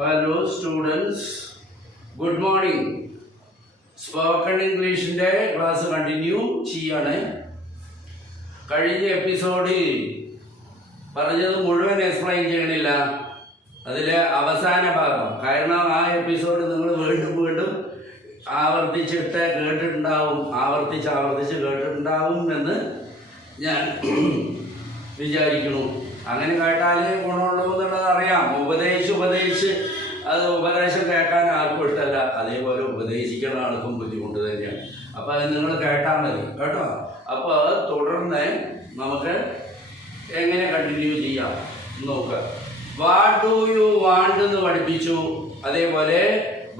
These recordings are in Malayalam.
Hello students, good morning. Spoken ഇംഗ്ലീഷിൻ്റെ ക്ലാസ് കണ്ടിന്യൂ ചെയ്യാണ്. കഴിഞ്ഞ എപ്പിസോഡിൽ പറഞ്ഞത് മുഴുവൻ എക്സ്പ്ലെയിൻ ചെയ്യണില്ല, അതിലെ അവസാന ഭാഗം. കാരണം ആ എപ്പിസോഡ് നിങ്ങൾ വീണ്ടും വീണ്ടും ആവർത്തിച്ചിട്ട് ആവർത്തിച്ച് കേട്ടിട്ടുണ്ടാവും എന്ന് ഞാൻ വിചാരിക്കുന്നു. അങ്ങനെ കേട്ടാലേ ഗുണമുള്ളൂ എന്നുള്ളത് അറിയാം. ഉപദേശിച്ച് അത് ഉപദേശം കേൾക്കാൻ ആർക്കും ഇഷ്ടമല്ല, അതേപോലെ ഉപദേശിക്കുന്ന ആൾക്കും ബുദ്ധിമുട്ട് തന്നെയാണ്. അപ്പോൾ അത് നിങ്ങൾ കേട്ടാൽ മതി കേട്ടോ. അപ്പോൾ തുടർന്ന് നമുക്ക് എങ്ങനെ കണ്ടിന്യൂ ചെയ്യാം നോക്കുക. വാട്ട് ഡു യു വാണ്ട് എന്ന് പഠിപ്പിച്ചു. അതേപോലെ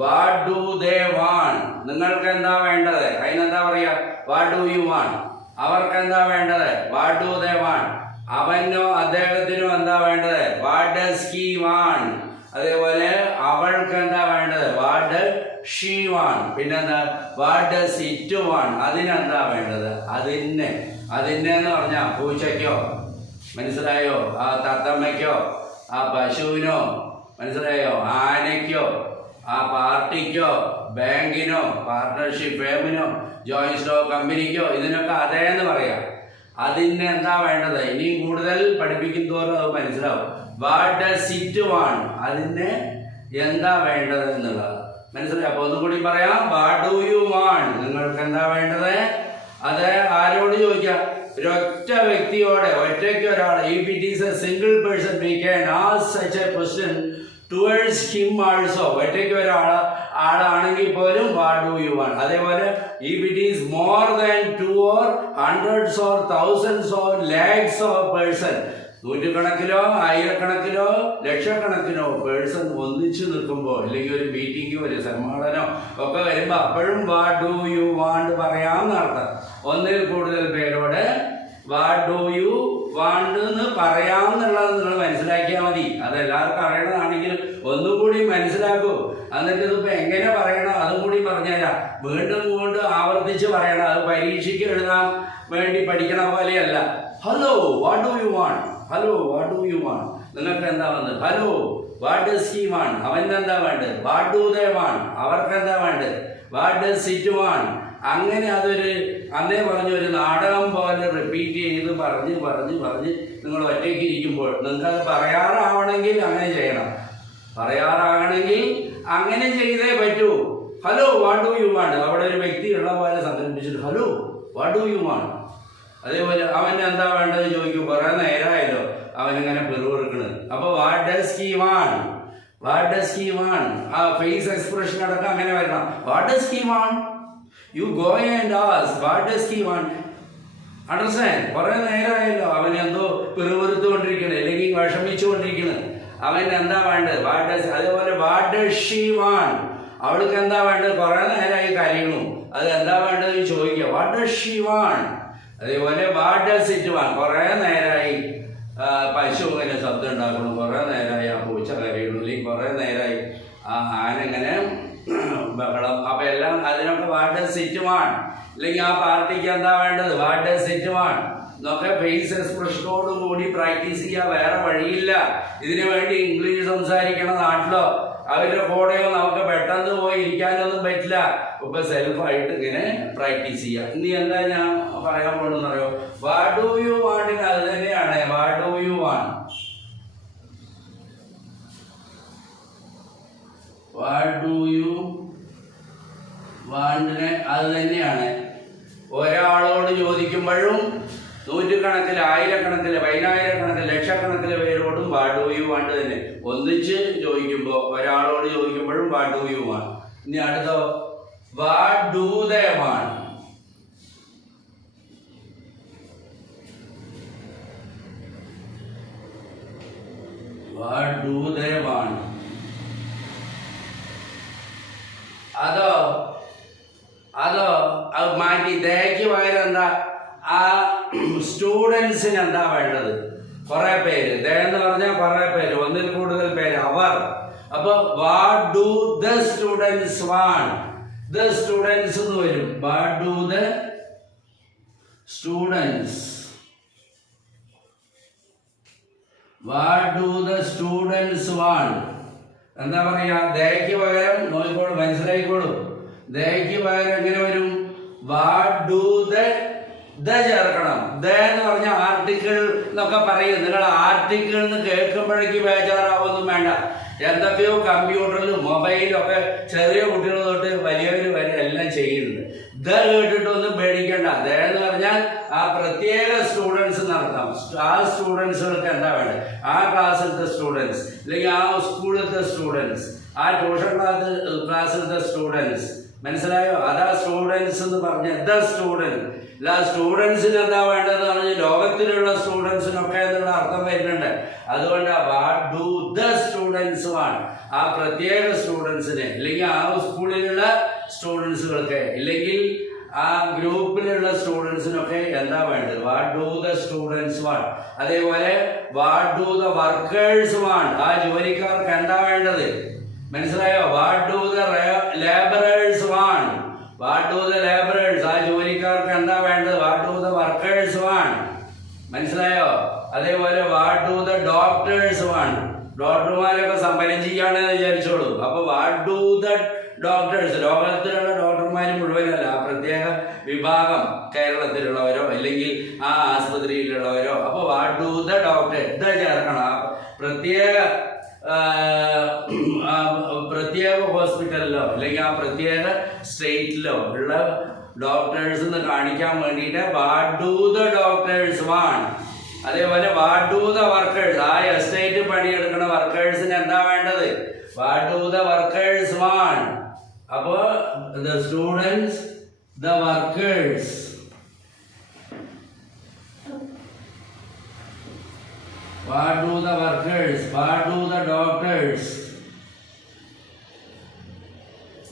വാട്ട് ഡു ദേ വാണ്ട്, നിങ്ങൾക്ക് എന്താ വേണ്ടത്, അതിനെന്താ പറയുക, വാട്ട് ഡു യു വാണ്ട്. അവർക്ക് എന്താ വേണ്ടത്, വാട്ട് ഡു ദേ വാണ്ട്. അവനോ അദ്ദേഹത്തിനോ എന്താ വേണ്ടത്, വാട്ട് ഡസ് ഹി വാണ്ട്. അതേപോലെ അവൾക്ക് എന്താ വേണ്ടത്, വാട്ട് ഡസ് ഷീ വാണ്ട്. പിന്നെന്താ, വാട്ട് ഡസ് ഇറ്റ് വാണ്ട്. അതിനെന്താ വേണ്ടത്, അതിനെ എന്ന് പറഞ്ഞാൽ പൂച്ചയ്ക്കോ, മനസ്സിലായോ, ആ തത്തമ്മയ്ക്കോ, ആ പശുവിനോ, മനസ്സിലായോ, ആനയ്ക്കോ, ആ പാർട്ടിക്കോ, ബാങ്കിനോ, പാർട്ട്ണർഷിപ്പ് ഫേമിനോ, ജോയിന്റ് സ്റ്റോക്ക് കമ്പനിക്കോ, ഇതിനൊക്കെ അതേന്ന് പറയാം. അതിന് എന്താ വേണ്ടത്, ഇനിയും കൂടുതൽ പഠിപ്പിക്കും തോറും അത് മനസ്സിലാവും. വാട്ട് ഡസ് ഇറ്റ് വാണ്ട്, അതിന് എന്താ വേണ്ടത് എന്നുള്ളത് മനസ്സിലായി. അപ്പോൾ ഒന്നുകൂടി പറയാം, വാട്ട് ഡു യു വാണ്ട്, നിങ്ങൾക്ക് എന്താ വേണ്ടത്. അത് ആരോട് ചോദിക്കാം, ഒരൊറ്റ വ്യക്തിയോട്, ഒറ്റയ്ക്ക് ഒരാൾ. If it is a single person we can ask such a question towards him also. ഒറ്റയ്ക്ക് ആളാണെങ്കിൽ പോലും വാട്ട് ഡു യു വാണ്ട്. അതേപോലെ if it is more than 2 or 100s or 1000s or lakhs of person, നൂറ്റുകണക്കിലോ ആയിരക്കണക്കിനോ ലക്ഷക്കണക്കിനോ പേഴ്സൺ ഒന്നിച്ചു നിൽക്കുമ്പോൾ, അല്ലെങ്കിൽ ഒരു മീറ്റിംഗോ ഒരു സമ്മേളനോ ഒക്കെ വരുമ്പോൾ അപ്പോഴും വാട്ട് ഡു യു വാണ്ട് പറയാമെന്ന് അർത്ഥം. ഒന്നിൽ കൂടുതൽ പേരോട് വാട്ട് ഡു യു വാണ്ട് എന്ന് പറയാമെന്നുള്ളത് നിങ്ങൾ മനസ്സിലാക്കിയാൽ മതി. അതെല്ലാവർക്കും അറിയണതാണെങ്കിൽ ഒന്നും കൂടി മനസ്സിലാക്കൂ. എന്നിട്ട് ഇതിപ്പോൾ എങ്ങനെ പറയണം അതും കൂടി പറഞ്ഞുതരാം. വീണ്ടും ആവർത്തിച്ച് പറയണം. അത് പരീക്ഷയ്ക്ക് എഴുതാൻ വേണ്ടി പഠിക്കണ പോലെയല്ല. Hello what do you want, hello what do you want. നിങ്ങൾക്ക് എന്താ വന്നത്, hello what does he want, അവന് എന്താ വേണ്ടത്, വാട്ട് ഡു ദേ വാണ്ട്, അവർക്ക് എന്താ വേണ്ടത്, വാട്ട് ഡസ് ഇറ്റ് വാണ്ട്. അങ്ങനെ അതൊരു അന്നേ പറഞ്ഞ ഒരു നാടകം പോലെ റിപ്പീറ്റ് ചെയ്ത് പറഞ്ഞ് നിങ്ങൾ ഒറ്റയ്ക്ക് ഇരിക്കുമ്പോൾ നിങ്ങൾക്കത് പറയാറാവണമെങ്കിൽ അങ്ങനെ ചെയ്യണം. പറയാറാകണമെങ്കിൽ അങ്ങനെ ചെയ്തേ പറ്റൂ. Hello what do you want, അവിടെ ഒരു വ്യക്തി ഉള്ള പോലെ സങ്കല്പിച്ചിട്ട് hello what do you want. അതേപോലെ അവന് എന്താ വേണ്ടത് ചോദിക്കും. കുറേ നേരമായല്ലോ അവനിങ്ങനെ പെറുപെറുക്കണത്. അപ്പോൾ what does he want, what does he want. ആ ഫേസ് എക്സ്പ്രഷൻ അടക്കം അങ്ങനെ വരണം. What does he want. You go and ask what does he want. Understand. കുറേ നേരമായല്ലോ അവൻ എന്തോ പെറുപെറുത്തുകൊണ്ടിരിക്കണത്, അല്ലെങ്കിൽ വിഷമിച്ചുകൊണ്ടിരിക്കണത്. അവൻ എന്താ വേണ്ടത്, വാട്ട് ഡസ്. അതേപോലെ വാട്ട് ഡസ് ഷീ വാണ്ട്, അവൾക്ക് എന്താ വേണ്ടത്, കുറേ നേരമായി കരയണു, അത് എന്താ വേണ്ടത് ചോദിക്കുക, വാട്ട് ഡസ് ഷീ വാണ്ട്. അതേപോലെ വാട്ട് ഡസ് ഇറ്റ് വാണ്ട്, കുറേ നേരമായി പശു ഇങ്ങനെ ശബ്ദം ഉണ്ടാക്കണം, കുറേ നേരമായി ആ പൂച്ച കരയണു, അല്ലെങ്കിൽ കുറേ നേരമായി ആ ആനങ്ങനെ ബഹളം. അപ്പം എല്ലാം അതിനൊക്കെ വാട്ട് ഡസ് ഇറ്റ് വാണ്ട്. അല്ലെങ്കിൽ ആ പാർട്ടിക്ക് എന്താ വേണ്ടത്, വാട്ട് ഡസ് ഇറ്റ് വാണ്ട് എന്നൊക്കെ ഫേസ് എക്സ്പ്രഷനോട് കൂടി പ്രാക്ടീസ് ചെയ്യുക. വേറെ വഴിയില്ല. ഇതിനു വേണ്ടി ഇംഗ്ലീഷ് സംസാരിക്കണ നാട്ടിലോ അവരുടെ കൂടെയോ നമുക്ക് പെട്ടെന്ന് പോയി ഇരിക്കാനൊന്നും പറ്റില്ല. ഇപ്പൊ സെൽഫായിട്ട് ഇങ്ങനെ പ്രാക്ടീസ് ചെയ്യുക. ഇനി എന്താ ഞാൻ പറയാൻ പോണെന്ന് അറിയോ, വാട്ട് ഡു യു വാണ്ടിന് അത് തന്നെയാണ്. What do you want, what do you വാണ്ടിന് അത് തന്നെയാണ്. ഒരാളോട് ചോദിക്കുമ്പോഴും നൂറ്റുകണക്കിൽ ആയിരക്കണക്കിൽ പതിനായിരക്കണക്കിൽ ലക്ഷക്കണക്കിൽ പേരോടും വാട്ട് ഡു യു വാണ്ട് തന്നെ. ഒന്നിച്ച് ചോദിക്കുമ്പോൾ ഒരാളോട് ചോദിക്കുമ്പോഴും വാട്ട് ഡു യു വാണ്ട്. ഇനി അടുത്തോ, what do they want. What do they want. അതോ അത് മാറ്റി ദേക്ക് പകരം എന്താ, ആ സ്റ്റുഡൻസിന് എന്താ വേണ്ടത്, കുറേ പേര്. ദേ എന്ന് പറഞ്ഞാൽ കുറേ പേര്, ഒന്നിൽ കൂടുതൽ പേര്, അവർ. അപ്പൊ what do the students want, the students എന്ന് വരും. What do the students, what do the students want. എന്താ പറയാ, ദയ്ക്ക് പകരം നോക്കിക്കോളൂ, മനസ്സിലായിക്കോളൂ. ദയ്ക്ക് പകരം എങ്ങനെ വരും? വാട്ട് ഡു ദ ചേർക്കണം. ദ എന്ന് പറഞ്ഞ ആർട്ടിക്കിൾ എന്നൊക്കെ പറയും. നിങ്ങൾ ആർട്ടിക്കിൾ എന്ന് കേൾക്കുമ്പോഴേക്ക് ബേജാറാവൊന്നും വേണ്ട. എന്തൊക്കെയോ കമ്പ്യൂട്ടറിലും മൊബൈലും ഒക്കെ ചെറിയ കുട്ടികൾ തൊട്ട് വലിയവർ വരെ എല്ലാം ചെയ്യുന്നുണ്ട്. ദ കേട്ടിട്ടൊന്നും പേടിക്കണ്ട. ദ എന്ന് പറഞ്ഞാൽ ആ പ്രത്യേക സ്റ്റുഡൻസ് നടത്താം. ആ സ്റ്റുഡൻസുകൾക്ക് എന്താ വേണ്ടത്? ആ ക്ലാസ്സിലത്തെ സ്റ്റുഡൻസ്, അല്ലെങ്കിൽ ആ സ്കൂളിലത്തെ സ്റ്റുഡൻസ്, ആ ട്യൂഷൻ ക്ലാസ്സിലത്തെ സ്റ്റുഡൻസ്. മനസ്സിലായോ? അതാ സ്റ്റുഡൻസ് എന്ന് പറഞ്ഞ ദ സ്റ്റുഡൻറ്. അല്ല സ്റ്റുഡൻസിന് എന്താ വേണ്ടതെന്ന് പറഞ്ഞാൽ ലോകത്തിലുള്ള സ്റ്റുഡൻസിനൊക്കെ എന്നുള്ള അർത്ഥം വരുന്നുണ്ട്. അതുകൊണ്ട് what do the students want, ആ പ്രത്യേക സ്റ്റുഡൻസിന്, അല്ലെങ്കിൽ ആ സ്കൂളിലുള്ള സ്റ്റുഡൻസുകൾക്ക്, ഇല്ലെങ്കിൽ ആ ഗ്രൂപ്പിലുള്ള സ്റ്റുഡൻസിനൊക്കെ എന്താ വേണ്ടത്? What do the students want. അതേപോലെ what do the workers want, ആ ജോലിക്കാർക്ക് എന്താ വേണ്ടത്? മനസ്സിലായോ? What do the labourers want, what do the labourers, ആ ജോലിക്കാർക്ക് എന്താ വേണ്ടത്? What do the workers want. മനസ്സിലായോ? അതേപോലെ what do the doctors want, ഡോക്ടർമാരൊക്കെ സമരം ചെയ്യാണെന്ന് വിചാരിച്ചോളൂ. അപ്പൊ വാട്ട് ഡു ദ ഡോക്ടേഴ്സ്, ലോകത്തിലുള്ള ഡോക്ടർമാർ മുഴുവനല്ല, ആ പ്രത്യേക വിഭാഗം കേരളത്തിലുള്ളവരോ അല്ലെങ്കിൽ ആ ആശുപത്രിയിലുള്ളവരോ. അപ്പൊ what do the doctor, the ചേർക്കണം. ആ പ്രത്യേക ഹോസ്പിറ്റലിലോ അല്ലെങ്കിൽ ആ പ്രത്യേക സ്റ്റേറ്റിലോ ഉള്ള ഡോക്ടേഴ്സ് എന്ന് കാണിക്കാൻ വേണ്ടിയിട്ട് what do the doctors want. അതേപോലെ വാട്ട് ഡു ദ വർക്കേഴ്സ്, ആ എസ്റ്റേറ്റ് പണിയെടുക്കുന്ന വർക്കേഴ്സിന് എന്താ വേണ്ടത്? What do the workers want. അപ്പോ the students, the workers. What do the workers? What do the doctors?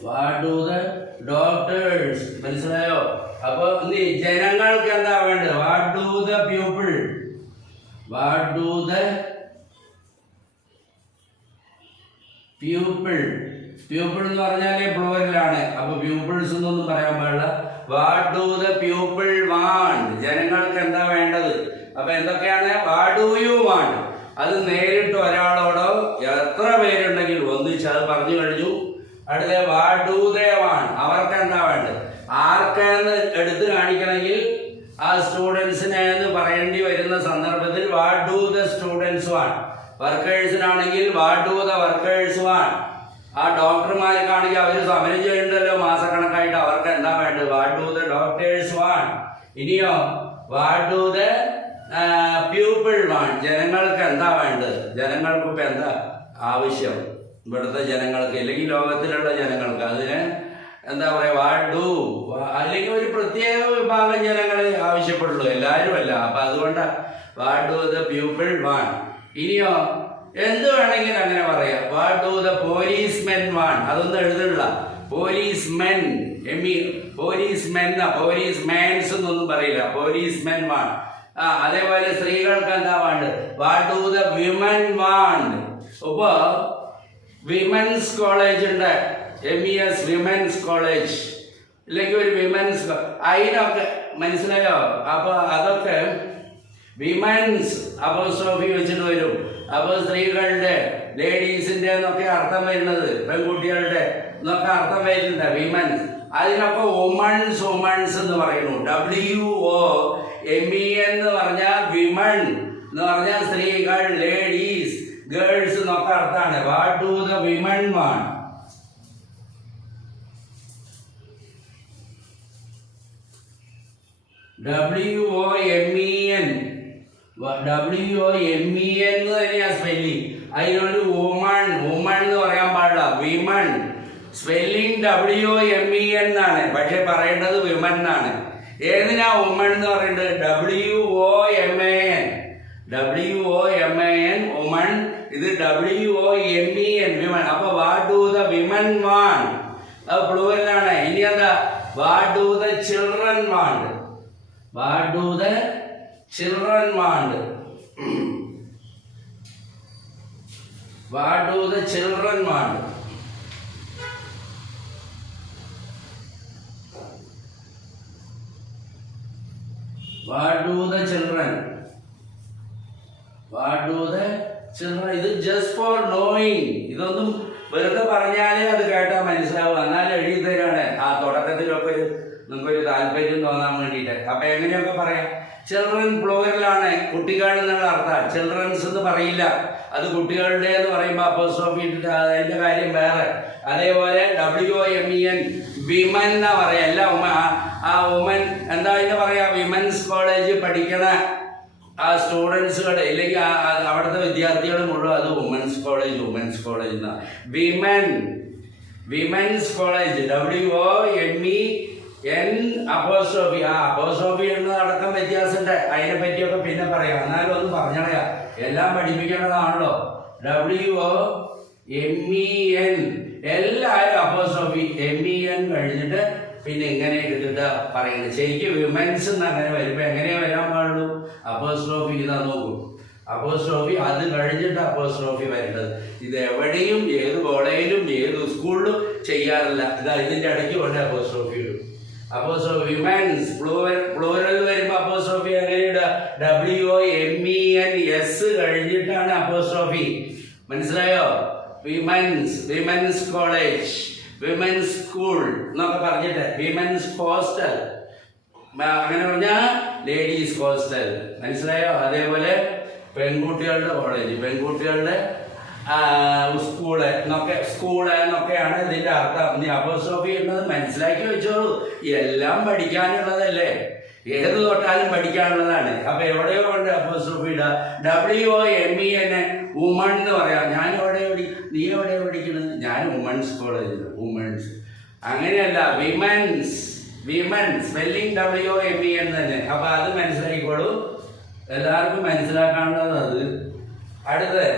What do the doctors? മനസ്സിലായോ? അപ്പൊ ജനങ്ങൾക്ക് എന്താ വേണ്ടത്? What do the people? What do the people? Pupil എന്ന് പറഞ്ഞാല് പ്ലൂറലാണ്. അപ്പൊ pupils എന്നൊന്നും പറയാൻ പാടില്ല. What do the people want? ജനങ്ങൾക്ക് എന്താ വേണ്ടത്? അപ്പൊ എന്തൊക്കെയാണ്? വാട്ട് ഡു യു വാണ്ട്, അത് നേരിട്ട് ഒരാളോടോ എത്ര പേരുണ്ടെങ്കിൽ ഒന്നിച്ച് അത് പറഞ്ഞു കഴിഞ്ഞു. അടുത്ത വാട്ട് ഡു ദേ വാണ്ട്, അവർക്ക് എന്താ വേണ്ടത്? ആർക്കെന്ന് എടുത്തു കാണിക്കണമെങ്കിൽ ആ സ്റ്റുഡൻസിനെ എന്ന് പറയേണ്ടി വരുന്ന സന്ദർഭത്തിൽ what do the students want. വർക്കേഴ്സിനാണെങ്കിൽ what do the workers want. ആ ഡോക്ടർമാർക്കാണെങ്കിൽ അവർ സമരം ചെയ്യണ്ടല്ലോ മാസക്കണക്കായിട്ട്, അവർക്ക് എന്താ വേണ്ടത്? What do the doctors want. ഇനിയോ what do the people want, ജനങ്ങൾക്ക് എന്താ വേണ്ടത്? ജനങ്ങൾക്ക് ഇപ്പൊ എന്താ ആവശ്യം? ഇവിടുത്തെ ജനങ്ങൾക്ക് അല്ലെങ്കിൽ ലോകത്തിലുള്ള ജനങ്ങൾക്ക് അതിന് എന്താ പറയാ? വാട്ട് ഡു, അല്ലെങ്കിൽ ഒരു പ്രത്യേക വിഭാഗം ജനങ്ങൾ ആവശ്യപ്പെടുള്ളൂ, എല്ലാവരും അല്ല. അപ്പൊ അതുകൊണ്ട് what do the people want. ഇനിയോ എന്ത് വേണമെങ്കിലും അങ്ങനെ പറയാം. What do the policemen want, അതൊന്നും എഴുതില്ല. പോലീസ്മെൻ, പോലീസ്മെൻ, പോലീസ്മാൻസ് എന്നൊന്നും പറയില്ല. Policemen want. അതേപോലെ സ്ത്രീകൾക്ക് എന്താ വേണ്ടത്? What do the women want. ഇപ്പോ വിമൻസ് കോളേജ് ഉണ്ട്, MES വിമൻസ് കോളേജ്, ഇല്ലെങ്കിൽ ഒരു വിമൻസ്, അതിനൊക്കെ മനസ്സിലായോ? അപ്പൊ അതൊക്കെ വിമൻസ് അപ്പോസ്ട്രോഫി വെച്ചിട്ട് വരും. അപ്പൊ സ്ത്രീകളുടെ, ലേഡീസിന്റെ എന്നൊക്കെ അർത്ഥം വരുന്നത്, പെൺകുട്ടികളുടെ എന്നൊക്കെ അർത്ഥം വരുന്നുണ്ട് വിമൻസ്. അതിനൊക്കെ വുമൺസ്, വുമൺസ് എന്ന് പറയുന്നു. WOMEN എന്ന് പറഞ്ഞാൽ വിമൺ എന്ന് പറഞ്ഞാൽ സ്ത്രീകൾ, ലേഡീസ്, ഗേൾസ് എന്നൊക്കെ അർത്ഥമാണ്. What do the women want. WOMEN എന്ന് തന്നെയാ സ്പെല്ലിങ്. അതിനൊരു വുമൺ, വുമൺ എന്ന് പറയാൻ പാടില്ല, വിമൺ. സ്പെല്ലിംഗ് WOMEN എന്നാണ്, പക്ഷെ പറയേണ്ടത് വിമൻ എന്നാണ്. ഏതിനാ വുമൺ എന്ന് പറയുന്നത്? WOMAN വുമൺ, ഇത് WOMEN വിമൺ. അപ്പൊ what do the women want, അത് പ്ലൂറലാണ്. ഇനി എന്താ? What do the children want. What do the children want. What do the children want. What do the children? What do the children, ഇത് ജസ്റ്റ് ഫോർ നോയിങ്. ഇതൊന്നും വെറുതെ പറഞ്ഞാലേ അത് കേട്ടാൽ മനസ്സിലാവും. എന്നാൽ എഴുതി തരാണ് ആ തുടക്കത്തിലൊക്കെ നിങ്ങൾക്കൊരു താല്പര്യം തോന്നാൻ വേണ്ടിയിട്ട്. അപ്പൊ എങ്ങനെയൊക്കെ പറയാം? ചിൽഡ്രൻ പ്ലൂറലാണ്, കുട്ടികൾ എന്നുള്ള അർത്ഥം. ചിൽഡ്രൻസ് എന്ന് പറയില്ല, അത് കുട്ടികളുടെ എന്ന് പറയുമ്പോൾ അപ്പോസ്ട്രോഫി ഇട്ടിട്ട് അതിന്റെ കാര്യം വേറെ. അതേപോലെ WOMEN വിമൻ എന്നാ പറയാ. എല്ലാ ആ വുമൻ എന്താ അതിന് പറയാ? വിമൻസ് കോളേജ് പഠിക്കണ ആ സ്റ്റുഡൻസുകൾ ഇല്ലെങ്കിൽ അവിടുത്തെ വിദ്യാർത്ഥികൾ മുഴുവൻ അത് വുമൻസ് കോളേജ് എന്നാ. Women's college WOMEN apostrophe. ആ അപ്പോസ്ട്രോഫി എന്നതടക്കം വ്യത്യാസമുണ്ട്. അതിനെ പറ്റിയൊക്കെ പിന്നെ പറയാം. എന്നാലും ഒന്ന് പറഞ്ഞളയാ, എല്ലാം പഠിപ്പിക്കേണ്ടതാണല്ലോ. WOMEN എല്ലാവരും അപ്പോസ്ട്രോഫി MEN കഴിഞ്ഞിട്ട് പിന്നെ ഇങ്ങനെ എടുത്തിട്ട് പറയുന്നത്. ശരിക്കും വിമൻസ് എന്ന് അങ്ങനെ വരുമ്പോ എങ്ങനെയാ വരാൻ പാടുള്ളൂ? അപ്പോസ്ട്രോഫി ഇതാ നോക്കൂ. അപ്പോസ്ട്രോഫി അത് കഴിഞ്ഞിട്ട് അപ്പോസ്ട്രോഫി വരേണ്ടത്. ഇത് എവിടെയും ഏത് കോളേജിലും ഏത് സ്കൂളിലും ചെയ്യാറില്ല. ഇതാ ഇതിന്റെ ഇടയ്ക്ക് കൊണ്ട് അപ്പോസ്ട്രോഫി ഇടും. അപ്പോസ്ട്രോഫി വിമൻസ് പ്ലൂറൽ വരുമ്പോ അപ്പോസ്ട്രോഫി എങ്ങനെയിടുക? WOMENS കഴിഞ്ഞിട്ടാണ് അപ്പോസ്ട്രോഫി. മനസ്സിലായോ? വിമൻസ് കോളേജ്, വിമൻസ് സ്കൂൾ എന്നൊക്കെ പറഞ്ഞിട്ട്, വിമൻസ് ഹോസ്റ്റൽ അങ്ങനെ പറഞ്ഞാൽ ലേഡീസ് ഹോസ്റ്റൽ. മനസ്സിലായോ? അതേപോലെ പെൺകുട്ടികളുടെ കോളേജ്, പെൺകുട്ടികളുടെ സ്കൂള് എന്നൊക്കെയാണ് ഇതിന്റെ അർത്ഥം. നീ അപ്പോസ്ട്രോഫി എന്നത് മനസ്സിലാക്കി വെച്ചോളൂ. എല്ലാം പഠിക്കാനുള്ളതല്ലേ, ഏത് തൊട്ടാലും പഠിക്കാനുള്ളതാണ്. അപ്പൊ എവിടെയോ കൊണ്ട് അപ്പോസ്ട്രോഫി ഇടുക? WOMEN വുമൺ എന്ന് പറയാം. ഞാൻ നീ എവിടെ പഠിക്കുന്നത്? ഞാൻ വുമൻസ് കോളേജിൽ. വുമൻസ് അങ്ങനെയല്ല, വിമൻസ് സ്പെല്ലിംഗ് WOMEN തന്നെ. അപ്പൊ അത് മനസ്സിലാക്കിക്കോളൂ, എല്ലാവർക്കും മനസ്സിലാക്കാനുള്ളത് അത്. അടുത്തത്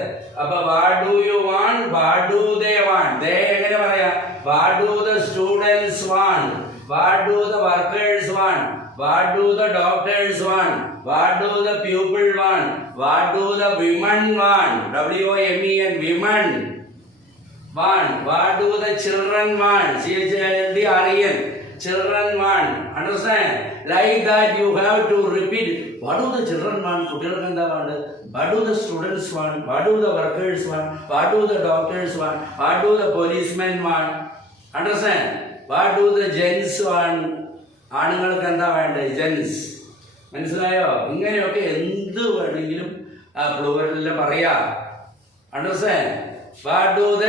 അപ്പൊ what do you want, what do they want. They എങ്ങനെ പറയാ? What do the students want, what do the workers want, what do the doctors want, what do the people want, what do the women want, WOMEN women want, what do the children want, CHILDREN children want. Understand? Like that you have to repeat. What do the children want? കുട്ടികൾക്ക് എന്താ വേണ്ടത്? What do the students want, what do the workers want, what do the doctors want, what do the policemen want. Understand? What do the gents want? ആണുങ്ങൾക്ക് എന്താ വേണ്ടത്? ജെൻസ്. മനസ്സിലായോ? ഇങ്ങനെയൊക്കെ എന്ത് വേണമെങ്കിലും ആ പ്ലൂറലിൽ പറയാ. Understand? What do the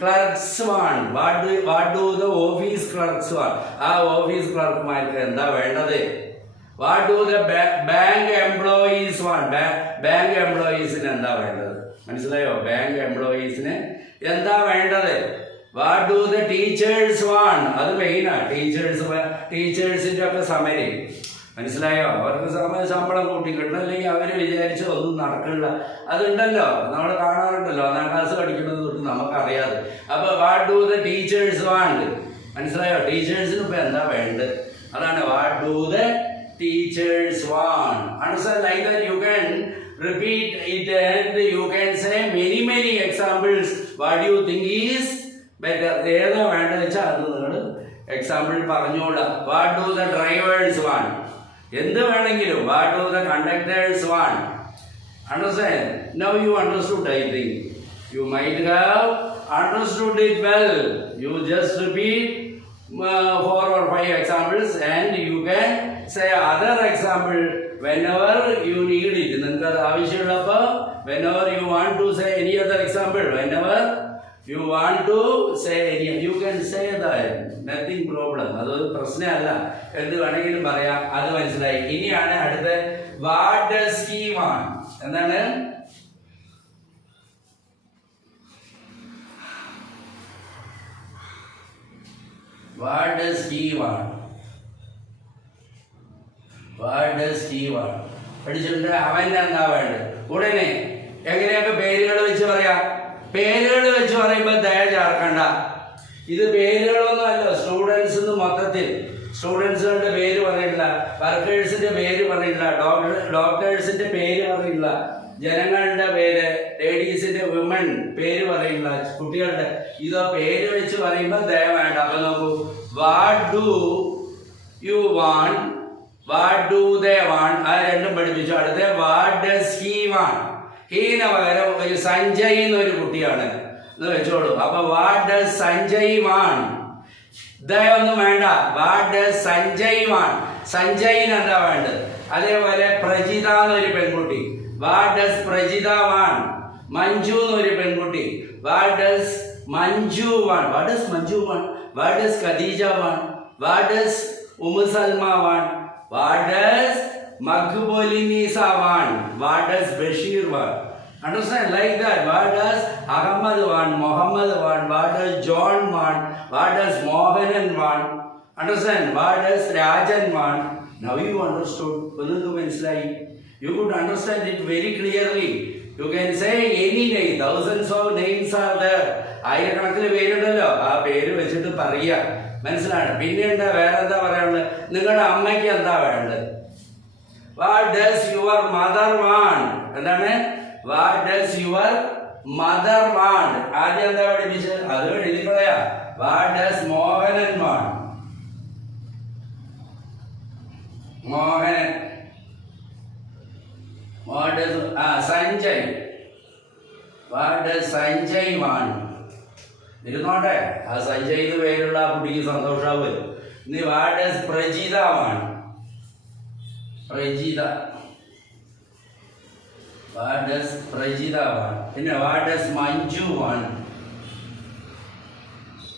clerks want, what do the office clerks want. ആ ഓഫീസ് ക്ലർക്ക്മാർക്ക് എന്താ വേണ്ടത്? What do the bank employees want. Bank എംപ്ലോയീസിന് എന്താ വേണ്ടത്? മനസ്സിലായോ? ബാങ്ക് എംപ്ലോയീസിന് എന്താ വേണ്ടത്? What do the teachers want? അത് മെയിനാ. ടീച്ചേഴ്സിന്റെ ഒക്കെ സമരം. മനസ്സിലായോ? അവർക്ക് ശമ്പളം കൂട്ടിക്കിട്ടണം, അല്ലെങ്കിൽ അവര് വിചാരിച്ച ഒന്നും നടക്കില്ല. അതുണ്ടല്ലോ, നമ്മൾ കാണാറുണ്ടല്ലോ, 1ാം ക്ലാസ് പഠിക്കുന്നത് തൊട്ട് നമുക്കറിയാതെ. അപ്പൊ what do the teachers want. മനസ്സിലായോ? ടീച്ചേഴ്സിന് ഇപ്പൊ എന്താ വേണ്ടത്? അതാണ് what do the teachers want. Understand? Like that you can repeat it and you can say many examples. What do you think is better? ഏതാ വേണ്ടത് വെച്ചാൽ അത് നിങ്ങൾ എക്സാമ്പിൾ പറഞ്ഞോളാം. What do the drivers want. എന്ത് വേണമെങ്കിലും. What do the conductors want. Understand? Now you understood. I think you might have understood it well. You just repeat 4 or 5 examples and you can say other example whenever you need it. നിങ്ങൾക്ക് അത് ആവശ്യമുള്ളപ്പോൾ whenever you want to say any other example, whenever you want to say any, you can say that, nothing problem. അതൊരു പ്രശ്നമല്ല, എന്ത് വേണമെങ്കിലും പറയാം. അത് മനസ്സിലായി. ഇനിയാണ് അടുത്ത what does he want. എന്താണ്? what does he want. what does he want. പഠിച്ചിട്ടുണ്ട്. അവൻ എന്താ വേണ്ടത്? ഉടനെ എങ്ങനെയൊക്കെ പേരുകൾ വെച്ച് പറയാം. പേരുകൾ വെച്ച് പറയുമ്പോൾ ദയ ചേർക്കണ്ട. ഇത് പേരുകളൊന്നും അല്ല. സ്റ്റുഡൻസ് മൊത്തത്തിൽ സ്റ്റുഡൻസുകളുടെ പേര് പറയില്ല, വർക്കേഴ്സിന്റെ പേര് പറയില്ല, ഡോക്ടേഴ്സിന്റെ പേര് പറയില്ല, ജനങ്ങളുടെ പേര്, ലേഡീസിന്റെ വിമൺ പേര് പറയില്ല, കുട്ടികളുടെ. ഇതോ പേര് വെച്ച് പറയുമ്പോൾ ദയ വേണ്ട. അപ്പൊ നോക്കൂ, what do you want, what do they want. അത് രണ്ടും പഠിപ്പിച്ചു. അടുത്ത വാട്ട് ഡസ് ഹി വാണ്ട്. ഹീന് പകരം ഒരു സഞ്ജയ് എന്നൊരു കുട്ടിയാണ് എന്ന് വെച്ചോളൂ. അപ്പൊ വാട്ട് ഡസ് സഞ്ജയ് വാൺ? ഇതൊന്നും വേണ്ട. What does Sanjay want? സഞ്ജയിന് എന്താ വേണ്ടത്? അതേപോലെ പ്രജിത എന്നൊരു പെൺകുട്ടി. What does Prajitha want? Manju എന്നൊരു പെൺകുട്ടി. What does Manju want? What does Manju want? What does Khadija want? What does Salma want? What does മഖ്ബൂലിനീസ want? What does Basheer want? Understand? Like that. What does Ahmad want? Muhammad want? What does John want? What does Mohanan want? Understand? What does Rajan want? Now you understood. You could understand it very clearly. You can say any name. Thousands of names are there. ആയിരക്കണക്കിന് പേരുണ്ടല്ലോ. ആ പേര് വെച്ചിട്ട് പറയുക. മനസ്സിലാണ്? പിന്നെ എന്താ വേറെ എന്താ പറയാനുള്ളത്? നിങ്ങളുടെ അമ്മയ്ക്ക് എന്താ വേണ്ടത്? What does your mother want? എന്താണ്? What does your mother want? ആദ്യം എന്താ പഠിപ്പിച്ചത്? അത് എഴുതി കളയാ. What does Mohanan want? Mohanan. What does Sanjay? What does Sanjay want? ഇരുന്നോട്ടെ. ആ സഞ്ജയ് എന്ന് പേരുള്ള ആ കുട്ടിക്ക് സന്തോഷാവും. ഇനി what does Prajitha want? Prajitha. What does Prajita want? പിന്നെ what does Manju want?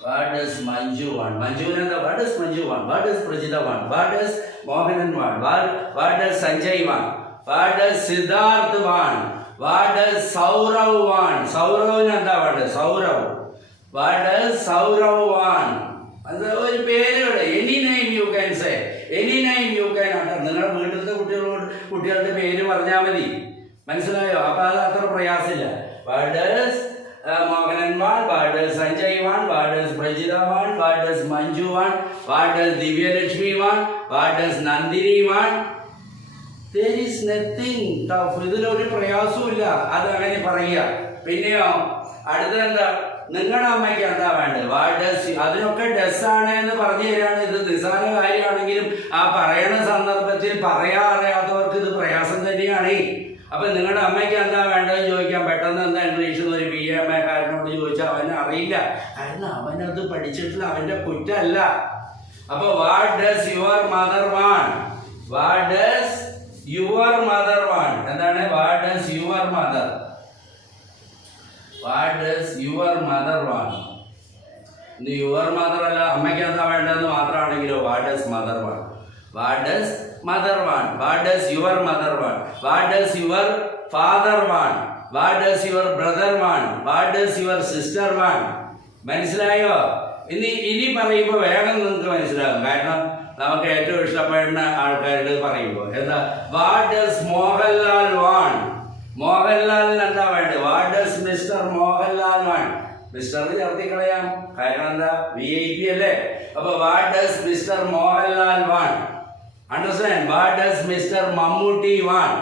What does Manju want? Manjuവിന് എന്താ? What does Manju want? What does Prajita want? What does Mohanan want? What does Sanjay want? What does Siddharth want? What does Saurav want? Sauravന് എന്താ വേണ്ടത്? Saurav. What does Saurav want? അത് ഒരു പേരുണ്ട്. Any name you can say. Any name you can utter. നിങ്ങളുടെ വീട്ടിലത്തെ കുട്ടികളുടെ പേര് പറഞ്ഞാൽ മതി. മനസ്സിലായോ? അപ്പൊ അത് അത്ര പ്രയാസമില്ല. What does Mohanan want? What does Sanjay want? What does Prajita want? What does Manju want? What does Divya Lakshmi want? What does Nandini want? There is nothing tough. ഇതിലൊരു പ്രയാസവും ഇല്ല. അത് അങ്ങനെ പറയുക. പിന്നെയോ അടുത്തെന്താ? നിങ്ങളുടെ അമ്മയ്ക്ക് എന്താ വേണ്ടത്? What does? അതിനൊക്കെ ഡസ് ആണ് എന്ന് പറഞ്ഞു തരാണ്. ഇത് നിസ്സാര കാര്യമാണെങ്കിലും ആ പറയണ സന്ദർഭത്തിൽ അറിയാത്തവർക്ക് ഇത് പ്രയാസം തന്നെയാണ്. അപ്പൊ നിങ്ങളുടെ അമ്മയ്ക്ക് എന്താ വേണ്ടതെന്ന് ചോദിക്കാൻ പെട്ടെന്ന് എന്താ ഇംഗ്ലീഷിൽ ഒരു BA കാരനോട് ചോദിച്ചാൽ അവന് അറിയില്ല. കാരണം അവനത് പഠിച്ചിട്ടില്ല. അവന്റെ കുറ്റമല്ല. അപ്പൊ what does your mother want? What does your mother want? എന്താണ്? What does your mother? What does your mother want? ഇത് യുവർ മദർ അല്ല. അമ്മയ്ക്ക് എന്താ വേണ്ടതെന്ന് മാത്രമാണെങ്കിലോ what does mother want? What does mother want? What does your mother want? What does your father want? What does your brother want? What does your sister want? മനസ്സിലായോ? ഇനി പറയുമ്പോൾ വേഗം നിങ്ങൾക്ക് മനസ്സിലാകും. കാരണം നമുക്ക് ഏറ്റവും ഇഷ്ടപ്പെടുന്ന ആൾക്കാരോട് പറയുമ്പോൾ എന്താ? What does Mohanlal want? മോഹൻലാലിന് എന്താ വേണ്ടത്? What does Mr. Mohanlal want? Mister ചേർത്തി കളയാം. കാരണം എന്താ? VIP അല്ലേ? അപ്പൊ what does Mr. Mohanlal want? Understand? What does Mr. Mammootty want?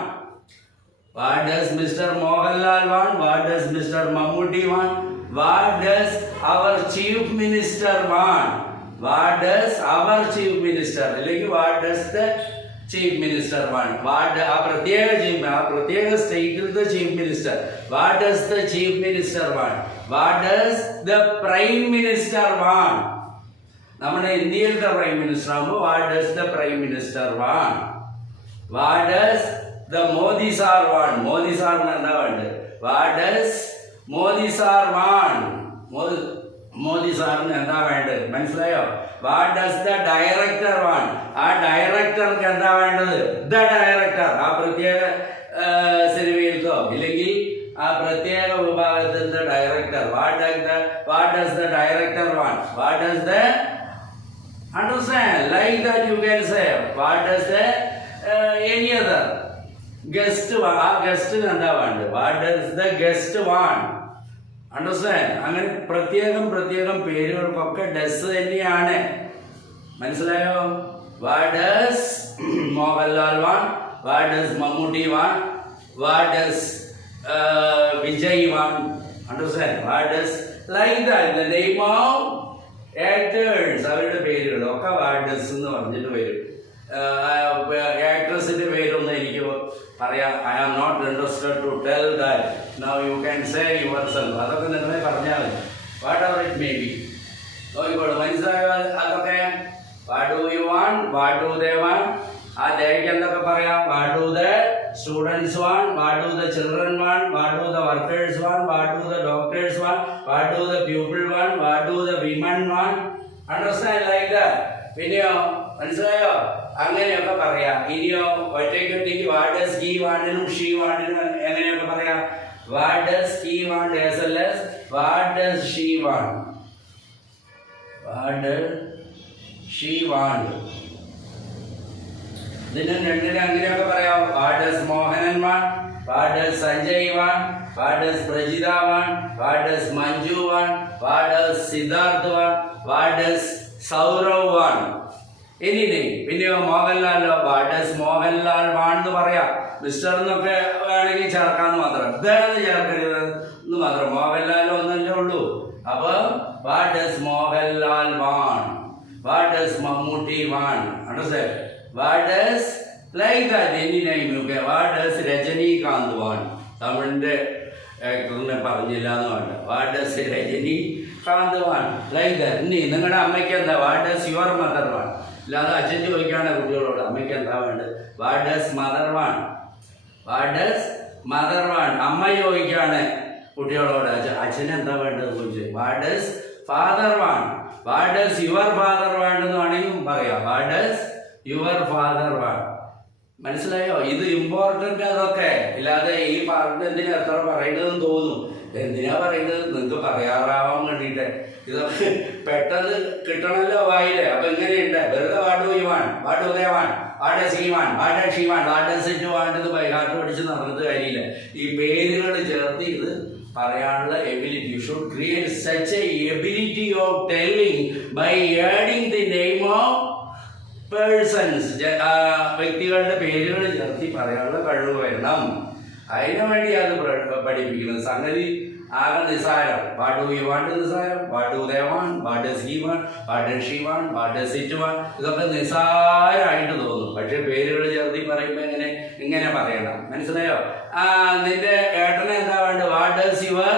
What does Mr. Mohanlal want? What does Mr. Mammootty want? What does our Chief Minister want? What does our Chief Minister? Like what does the Chief Minister want? What ആ പ്രത്യേക സ്റ്റേറ്റിലത്തെ Chief Minister. What does the Chief Minister want? What does the Prime Minister want? നമ്മുടെ ഇന്ത്യയിലത്തെ പ്രൈം മിനിസ്റ്റർ ആകുമ്പോൾ what does the prime minister want? What does the Modi sir want? Modi സാറിന് എന്താ വേണ്ടത്? What does Modi sir want? Modi സാറിന് എന്താ വേണ്ടത്? മനസ്സിലായോ? What does the director want? ആ ഡയറക്ടർക്ക് എന്താ വേണ്ടത്? ദ ഡയറക്ടർ ആ പ്രത്യേക സിനിമയിൽക്കോ ഇല്ലെങ്കിൽ ആ പ്രത്യേക വിഭാഗത്തിൻ്റെ director. What does the director want? What does the Understand? Like that you can say. What does the any other guest want? ആ ഗസ്റ്റിന് എന്താ വേണ്ടത്? What does the guest want? Understand? അങ്ങനെ പ്രത്യേകം പേരുകൾക്കൊക്കെ ഡസ് തന്നെയാണ്. മനസ്സിലായോ? What does Mohanlal want? What does Mammootty want? What does Vijay want? Understand? What does like that? The name of actors അവരുടെ പേരുകൾ ഒക്കെ വാട്ട് ഡസ് എന്ന് പറഞ്ഞിട്ട് വരും. ആക്ട്രസിന്റെ പേരൊന്നും എനിക്ക് പറയാം I am not interested to tell that now you can say yourself. അതൊക്കെ നിങ്ങളെ പറഞ്ഞാൽ whatever it may be. നോക്കിക്കോളൂ, മനസ്സിലായോ അതൊക്കെ? What do you want, what do they want. ആ ദേക്ക് എന്തൊക്കെ പറയാം? What do the students want, what do the children want, what do the workers want, what do the doctors want, what do the people want, what do the women want. Understand like that. പിന്നെയോ മനസ്സിലായോ? അങ്ങനെയൊക്കെ പറയാം. ഇനിയോ ഒറ്റയ്ക്കൊറ്റയ്ക്ക് വാട്ട് ഡസ് ഹി വാണ്ടിനും ഷീ വാണ്ടിനും എങ്ങനെയൊക്കെ പറയാം? What does he want as well as what does she want. What does she want. ഇതിനും രണ്ടിനും അങ്ങനെയൊക്കെ പറയാം. What does Mohanan want, what does Sanjay want, what does Prajitha want, what does Manju want, what does Siddharth want, what does Sourav want. ഇനി പിന്നെയോ മോഹൻലാലോ വാട്ട് ഡസ് മോഹൻലാൽ വാണ്ട് എന്ന് പറയാം. മിസ്റ്റർ എന്നൊക്കെ വേണമെങ്കിൽ ചേർക്കാന്ന് മാത്രം, ഇതാണെന്ന് ചേർക്കരുത് എന്ന് മാത്രം. മോഹൻലാലോ ഒന്നല്ലേ ഉള്ളൂ. അപ്പൊ what does Mohanlal want, what does Mammootty want. Understand? What does like that any name you കെ. What does Rajinikanth want. തമിഴിന്റെ ആക്ടറിനെ പറഞ്ഞില്ല എന്ന് വേണ്ട. What does Rajinikanth want like that. ഇനി നിങ്ങളുടെ അമ്മയ്ക്ക് എന്താ? What does your mother want. ഇല്ലാതെ അച്ഛൻ ചോദിക്കുകയാണ് കുട്ടികളോട് അമ്മയ്ക്ക് എന്താ വേണ്ടത്? What does mother want, what does mother want. അമ്മ ചോദിക്കുകയാണ് കുട്ടികളോട് അച്ഛന് എന്താ വേണ്ടത് ചോദിച്ചു. What does father want, what does your father want എന്ന് വേണമെങ്കിൽ പറയാം. What does your father want. മനസ്സിലായോ? ഇത് ഇമ്പോർട്ടൻ്റ് അതൊക്കെ. ഇല്ലാതെ ഈ പാർട്ടി എന്തിനാ എത്ര പറയുന്നതെന്ന് തോന്നും. എന്തിനാ പറയുന്നത്? നിങ്ങൾക്ക് പറയാറാവാൻ വേണ്ടിയിട്ട്. ഇതൊക്കെ പെട്ടെന്ന് കിട്ടണമല്ലോ വായില്. അപ്പൊ എങ്ങനെയുണ്ട്? വെറുതെ what do you want, what do they want, what does he want, what does she want, what does it want എന്ന് ബൈഹാർട്ട് പഠിച്ച് നടന്നിട്ട് കാര്യമില്ല. ഈ പേരുകൾ ചേർത്ത് ഇത് പറയാനുള്ള ability. You should create such a ability of telling by adding the name of persons. വ്യക്തികളുടെ പേരുകൾ ചേർത്തി പറയാനുള്ള കഴിവ് വരണം. അതിനു വേണ്ടി അത് പഠിപ്പിക്കുന്നത്. സംഗതി ആകെ നിസ്സാരം. വാട്ട് ഡു യു വാണ്ട് നിസ്സാരം, what do they want, what does he want, what does she want, what does it want. ഇതൊക്കെ നിസ്സാരമായിട്ട് തോന്നും. പക്ഷെ പേരുകൾ ചേർത്തി പറയുമ്പോൾ ഇങ്ങനെ പറയണം. മനസ്സിലായോ? നിന്റെ ഏട്ടനെ എന്താ വേണ്ടത്? What does your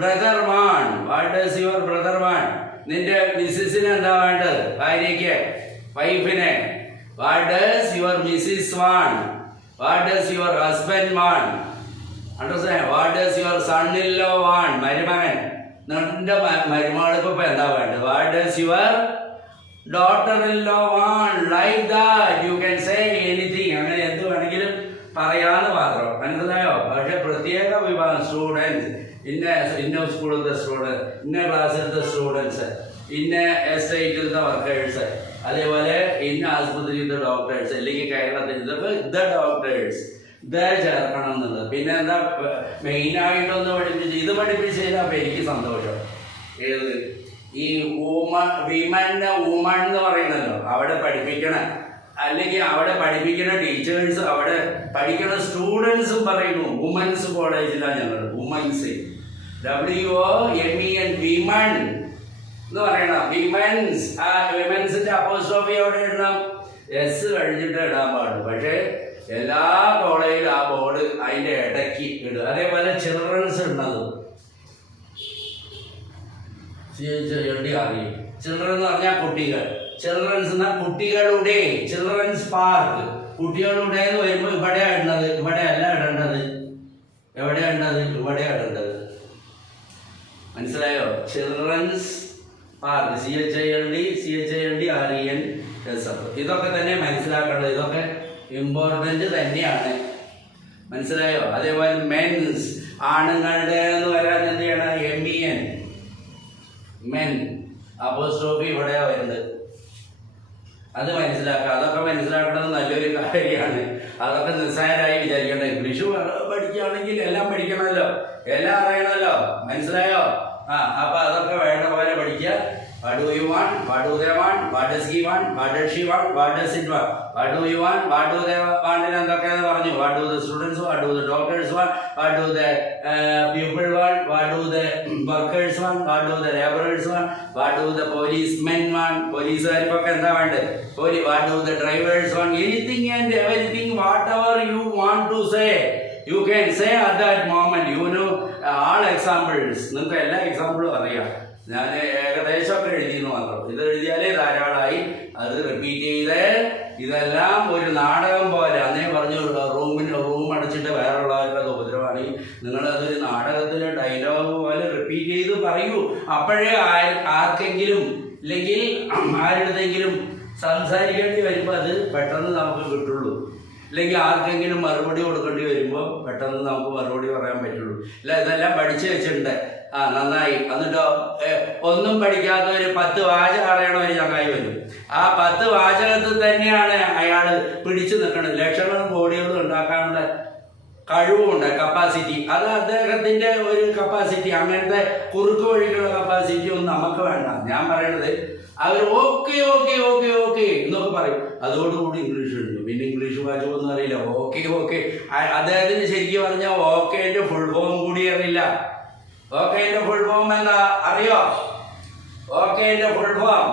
brother want, what does your brother want. നിന്റെ മിസ്സിന് എന്താ വേണ്ടത്? ഭാര്യയ്ക്ക്, വൈഫിനെ. What does your Mrs want, what does your husband want. Understand? What does your son in law want, മരുമകൻ. നിന്റെ മരുമകൾക്ക് ഇപ്പൊ എന്താ വേണ്ടത്? What does your daughter in law want. Like that you can say anything. അങ്ങനെ എന്ത് വേണമെങ്കിലും പറയാന്ന് മാത്രം. മനസ്സിലായോ? പക്ഷെ പ്രത്യേക വിഭാഗം സ്റ്റുഡൻസ്, ഇന്ന സ്കൂളിലത്തെ സ്റ്റുഡൻസ്, ഇന്ന ക്ലാസ്സിലത്തെ സ്റ്റുഡൻസ്, ഇന്ന എസ്റ്റേറ്റിലത്തെ വർക്കേഴ്സ്, അതേപോലെ ഇന്ന ആശുപത്രിയിലത്തെ ഡോക്ടേഴ്സ്, അല്ലെങ്കിൽ കേരളത്തിൽ ദ ഡോക്ടേഴ്സ് ഇതേ ചേർക്കണം എന്നുള്ളത്. പിന്നെ എന്താ മെയിനായിട്ടൊന്ന് പഠിപ്പിച്ച് ഇത് പഠിപ്പിച്ച് കഴിഞ്ഞാൽ അപ്പം എനിക്ക് സന്തോഷം. ഏത് ഈ വിമൺ എന്ന് പറയുന്നല്ലോ അവിടെ പഠിപ്പിക്കണം. അല്ലെങ്കിൽ അവിടെ പഠിപ്പിക്കുന്ന ടീച്ചേഴ്സ്, അവിടെ പഠിക്കുന്ന സ്റ്റുഡൻസും പറയുന്നു. വുമൻസ് കോളേജിലാണ് ഞങ്ങൾ. വുമൻസ് WOMEN വിമൺ എന്ന് പറയണം. വിമൻസ്. ആ വിമൻസിന്റെ അപ്പോസ്ട്രോഫി അവിടെ ഇടണം. എസ് കഴിഞ്ഞിട്ട് ഇടാൻ പാടും. പക്ഷേ എല്ലാ കോളേജിലും ആ ബോർഡ് അതിന്റെ ഇടയ്ക്ക് ഇടുക. അതേപോലെ ചിൽഡ്രൻസ് ഉണ്ടത് അറിയും. ചിൽഡ്രൻ എന്ന് പറഞ്ഞാൽ കുട്ടികൾ. ചിൽഡ്രൻസ് എന്നാൽ കുട്ടികളുടെ. Children's park. കുട്ടികളുടെ എന്ന് വരുമ്പോൾ ഇവിടെ ഇടുന്നത്. ഇവിടെ അല്ല ഇടേണ്ടത്. എവിടെയാ ഇടേണ്ടത്? ഇവിടെ ഇടേണ്ടത്. മനസ്സിലായോ? Children's park. CHILDRENS. ഇതൊക്കെ തന്നെ മനസ്സിലാക്കേണ്ടത്. ഇതൊക്കെ ഇമ്പോർട്ടൻ്റ് തന്നെയാണ്. മനസ്സിലായോ? അതേപോലെ മെൻസ്, ആണുങ്ങളുടെ എന്ന് വരാൻ എന്ത് ചെയ്യണം? MEN, men. അപ്പോസ്ട്രോഫി ഇവിടെ വരുന്നത്. അത് മനസ്സിലാക്കുക. അതൊക്കെ മനസ്സിലാക്കേണ്ടത് നല്ലൊരു കാര്യമാണ്. അതൊക്കെ നിസ്സാരമായി വിചാരിക്കേണ്ട. ഇംഗ്ലീഷ് പഠിക്കുകയാണെങ്കിൽ എല്ലാം പഠിക്കണമല്ലോ, എല്ലാം അറിയണമല്ലോ. മനസ്സിലായോ? അപ്പൊ അതൊക്കെ വേണ്ട പോലെ പഠിക്കുക. What do you want? What do they want? What does he want? What does she want? What does it want? What do you want? What do they want? എന്നൊക്കെയാണ് പറഞ്ഞു. What do the students want? What do the doctors want? What do the people want? What do the workers want? What do the laborers want? What do the policemen want? പോലീസുകാർക്കൊക്കെ എന്താ വേണ്ടത്? What do the drivers want? Anything and everything, whatever you want to say, you can say at that moment. You know all examples. നിങ്ങൾക്ക് എല്ലാ എക്സാമ്പിളും അറിയാം. ഞാൻ ഏകദേശമൊക്കെ എഴുതിയെന്ന് മാത്രം. ഇത് എഴുതിയാലേ ധാരാളമായി. അത് റിപ്പീറ്റ് ചെയ്ത് ഇതെല്ലാം ഒരു നാടകം പോലെ അന്നേ പറഞ്ഞു റൂം അടച്ചിട്ട് വേറെയുള്ളവരുടെ ഉപദ്രവമാണ്. നിങ്ങളതൊരു നാടകത്തിലെ ഡയലോഗ് പോലെ റിപ്പീറ്റ് ചെയ്ത് പറയൂ. അപ്പോഴേ ആർക്കെങ്കിലും ഇല്ലെങ്കിൽ ആരുടെതെങ്കിലും സംസാരിക്കേണ്ടി വരുമ്പോൾ അത് പെട്ടെന്ന് നമുക്ക് കിട്ടുള്ളൂ. അല്ലെങ്കിൽ ആർക്കെങ്കിലും മറുപടി കൊടുക്കേണ്ടി വരുമ്പോൾ പെട്ടെന്ന് നമുക്ക് മറുപടി പറയാൻ പറ്റുള്ളൂ. ഇല്ല ഇതെല്ലാം പഠിച്ചു വെച്ചിട്ടുണ്ട്, നന്നായി. എന്നിട്ടോ ഒന്നും പഠിക്കാത്ത ഒരു 10 വാചകം അറിയണ ഒരു ചങ്ങായി വരും. ആ 10 വാചകത്തിൽ തന്നെയാണ് അയാൾ പിടിച്ചു നിൽക്കുന്നത്. ലക്ഷങ്ങളും കോടികളും ഉണ്ടാക്കാനുള്ള കഴിവുമുണ്ട്, കപ്പാസിറ്റി. അത് അദ്ദേഹത്തിന്റെ ഒരു കപ്പാസിറ്റി. അങ്ങനത്തെ കുറുക്ക് വഴിക്കുള്ള കപ്പാസിറ്റി ഒന്നും നമുക്ക് വേണ്ട. ഞാൻ പറയണത് അവർ ഓക്കെ ഓക്കെ ഓക്കെ ഓക്കെ എന്നൊക്കെ പറയും. അതോടുകൂടി ഇംഗ്ലീഷ് എഴുതും. പിന്നെ ഇംഗ്ലീഷ് വാചകമൊന്നും അറിയില്ല. Okay okay. അദ്ദേഹത്തിന് ശരിക്കും പറഞ്ഞാൽ ഓക്കേന്റെ ഫുൾ ഫോം കൂടി അറിയില്ല. ഓക്കേന്റെ ഫുൾ ഫോം എന്താ അറിയോ? ഓക്കേന്റെ ഫുൾ ഫോം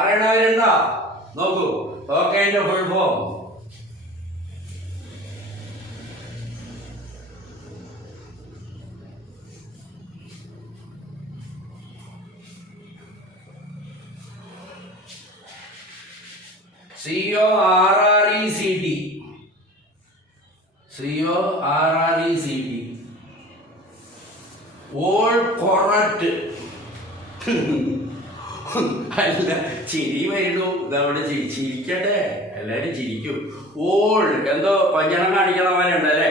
അറിയണവരുണ്ടോ? നോക്കൂ, ഓക്കേന്റെ full form CORRECT. CORRECT. All correct. അല്ല, ചിരി വരുന്നു. ഇതവിടെ ചിരിക്കട്ടെ, എല്ലാവരും ചിരിക്കും. ഓൾ എന്തോ പഞ്ചണം കാണിക്കണ പോലെ ഉണ്ടല്ലേ.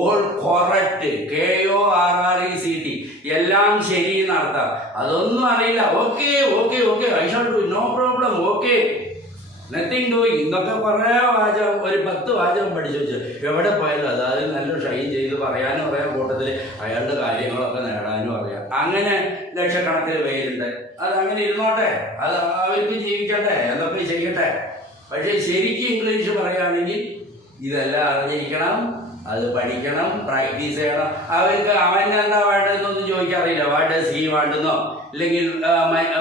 ഓൾ കൊറക്റ്റ്, KORRECT, എല്ലാം ശരി എന്നർത്ഥം. അതൊന്നും അറിയില്ല. Okay okay okay, I shall do, no problem, okay, nothing doing. ഇതൊക്കെ കുറേ വാചകം, ഒരു 10 വാചകം പഠിച്ചു വെച്ചു. എവിടെ പോയാലും അതായത് നല്ല ഷൈൻ ചെയ്ത് പറയാനും അറിയാം, കൂട്ടത്തിൽ അയാളുടെ കാര്യങ്ങളൊക്കെ നേടാനും അറിയാം. അങ്ങനെ ലക്ഷക്കണക്കിന് പേരുണ്ട്. അതങ്ങനെ ഇരുന്നോട്ടെ, അത് അവർക്ക് ജീവിക്കട്ടെ, എന്തൊക്കെ ചെയ്യട്ടെ. പക്ഷേ ശരിക്കും ഇംഗ്ലീഷ് പറയുകയാണെങ്കിൽ ഇതെല്ലാം അറിഞ്ഞിരിക്കണം, അത് പഠിക്കണം, പ്രാക്ടീസ് ചെയ്യണം. അവർക്ക് അവന് എന്താ വേണ്ടതെന്നൊന്നും ചോദിക്കാറില്ല. വാട്ട് ഡസ് ഹി വേണ്ടുന്നോ, അല്ലെങ്കിൽ